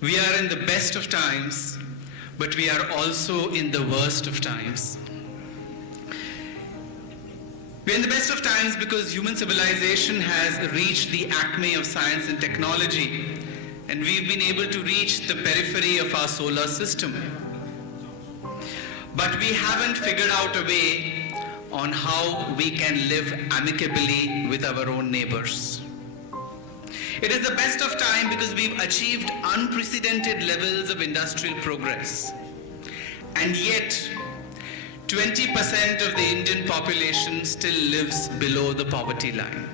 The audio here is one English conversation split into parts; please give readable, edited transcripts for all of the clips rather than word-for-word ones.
We are in the best of times, but we are also in the worst of times. We're in the best of times because human civilization has reached the acme of science and technology, and we've been able to reach the periphery of our solar system. But we haven't figured out a way on how we can live amicably with our own neighbors. It is the best of time because we've achieved unprecedented levels of industrial progress. And yet, 20% of the Indian population still lives below the poverty line.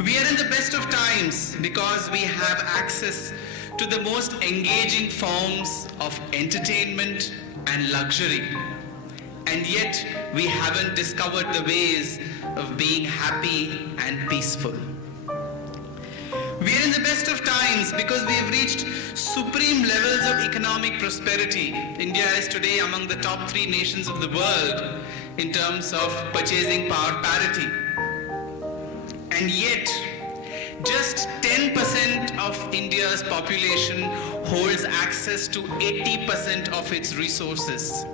We are in the best of times because we have access to the most engaging forms of entertainment and luxury. And yet, we haven't discovered the ways of being happy and peaceful. We are in the best of times because we have reached supreme levels of economic prosperity. India is today among the top 3 nations of the world in terms of purchasing power parity. And yet, just 10% of India's population holds access to 80% of its resources.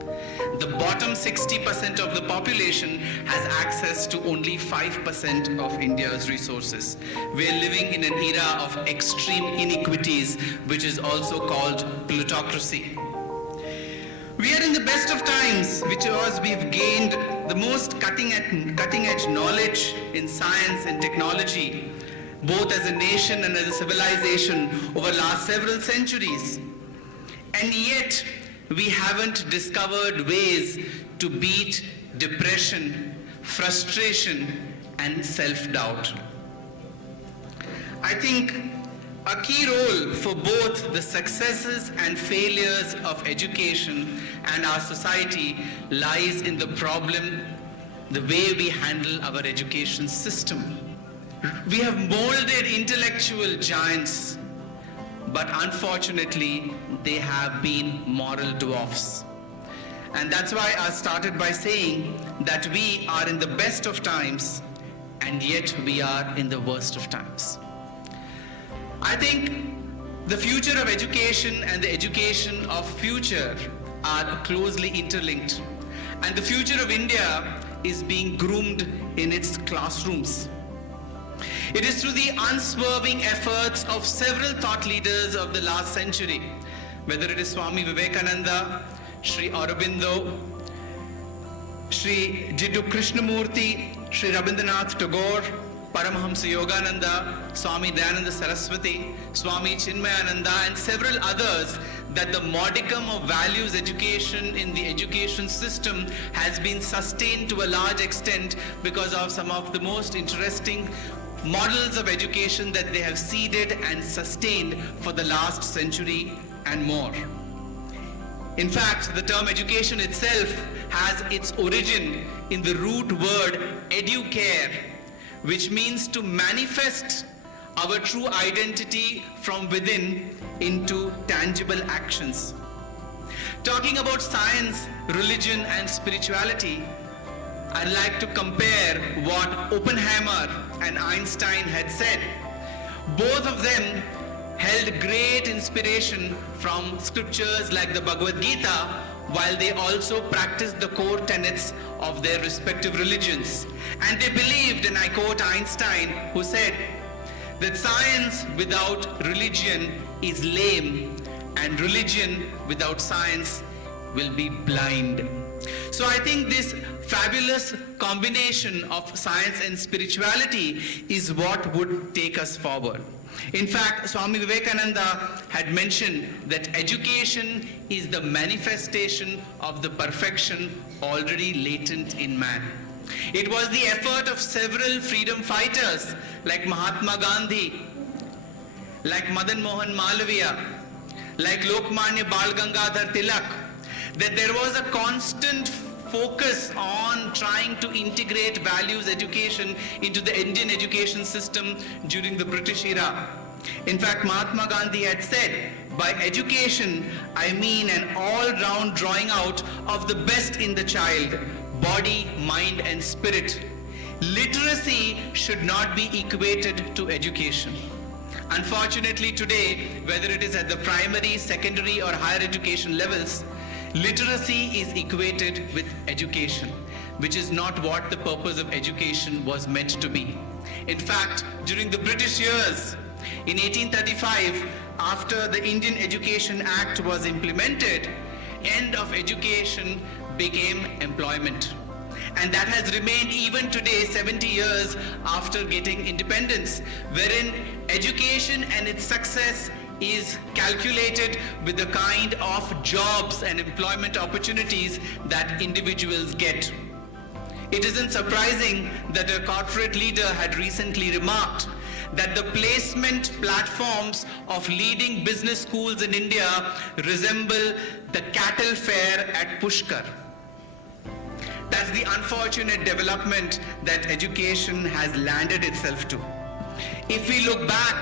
The bottom 60% of the population has access to only 5% of India's resources. We are living in an era of extreme inequities, which is also called plutocracy. We are in the best of times because we've gained the most cutting edge knowledge in science and technology, both as a nation and as a civilization over the last several centuries. And yet, we haven't discovered ways to beat depression, frustration, and self-doubt. I think a key role for both the successes and failures of education and our society lies in the problem, the way we handle our education system. We have molded intellectual giants, but unfortunately, they have been moral dwarfs. And that's why I started by saying that we are in the best of times, and yet we are in the worst of times. I think the future of education and the education of future are closely interlinked. And the future of India is being groomed in its classrooms. It is through the unswerving efforts of several thought leaders of the last century, whether it is Swami Vivekananda, Sri Aurobindo, Sri Jiddu Krishnamurti, Sri Rabindranath Tagore, Paramahamsa Yogananda, Swami Dayananda Saraswati, Swami Chinmayananda, and several others, that the modicum of values education in the education system has been sustained to a large extent because of some of the most interesting models of education that they have seeded and sustained for the last century and more. In fact, the term education itself has its origin in the root word educare, which means to manifest our true identity from within into tangible actions. Talking about science, religion, and spirituality, I'd like to compare what Oppenheimer and Einstein had said. Both of them held great inspiration from scriptures like the Bhagavad Gita, while they also practiced the core tenets of their respective religions. And they believed, and I quote Einstein, who said that science without religion is lame, and religion without science will be blind. So I think this fabulous combination of science and spirituality is what would take us forward. In fact, Swami Vivekananda had mentioned that education is the manifestation of the perfection already latent in man. It was the effort of several freedom fighters like Mahatma Gandhi, like Madan Mohan Malaviya, like Lokmanya Bal Gangadhar Tilak, that there was a constant focus on trying to integrate values education into the Indian education system during the British era. In fact, Mahatma Gandhi had said, by education, I mean an all-round drawing out of the best in the child, body, mind, and spirit. Literacy should not be equated to education. Unfortunately today, whether it is at the primary, secondary or higher education levels, literacy is equated with education, which is not what the purpose of education was meant to be. In fact, during the British years, in 1835, after the Indian Education Act was implemented, end of education became employment. And that has remained even today, 70 years after getting independence, wherein education and its success is calculated with the kind of jobs and employment opportunities that individuals get. It isn't surprising that a corporate leader had recently remarked that the placement platforms of leading business schools in India resemble the cattle fair at Pushkar. That's the unfortunate development that education has landed itself to. If we look back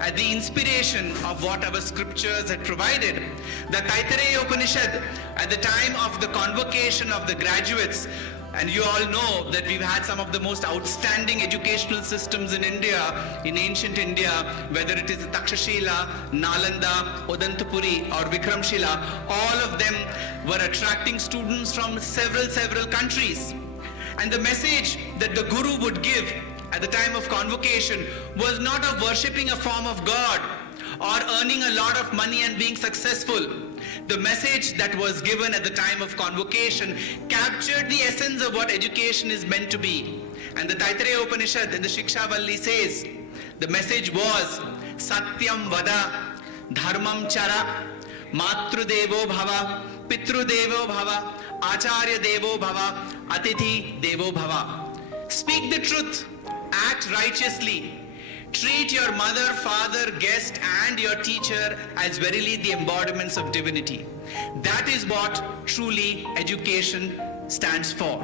at the inspiration of what our scriptures had provided, the Taittiriya Upanishad, at the time of the convocation of the graduates, and you all know that we've had some of the most outstanding educational systems in India, in ancient India, whether it is Takshashila, Nalanda, Odantapuri or Vikramshila, all of them were attracting students from several countries. And the message that the Guru would give at the time of convocation was not of worshipping a form of God or earning a lot of money and being successful. The message that was given at the time of convocation captured the essence of what education is meant to be. And the Taittiriya Upanishad in the Shikshavalli says, the message was Satyam Vada, Dharmam Chara, Matru Devo Bhava, Pitru Devo Bhava, Acharya Devo Bhava, Atithi Devo Bhava. Speak the truth, act righteously. Treat your mother, father, guest and your teacher as verily the embodiments of divinity. That is what truly education stands for.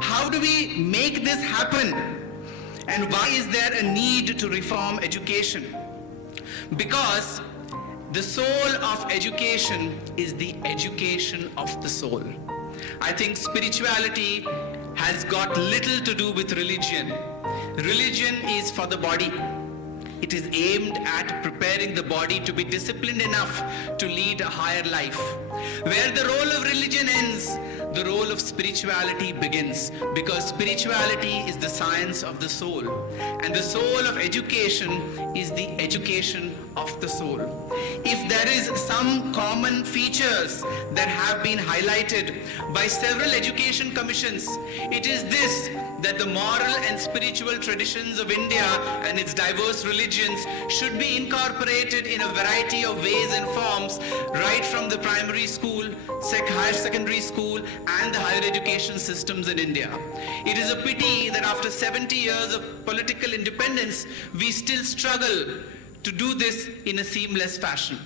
How do we make this happen? And why is there a need to reform education? Because the soul of education is the education of the soul. I think spirituality has got little to do with religion. Religion is for the body. It is aimed at preparing the body to be disciplined enough to lead a higher life. Where the role of religion ends, the role of spirituality begins, because spirituality is the science of the soul, and the soul of education is the education of the soul. If there is some common features that have been highlighted by several education commissions, it is this, that the moral and spiritual traditions of India and its diverse religions should be incorporated in a variety of ways and forms, right from the primary school, higher secondary school and the higher education systems in India. It is a pity that after 70 years of political independence, we still struggle to do this in a seamless fashion.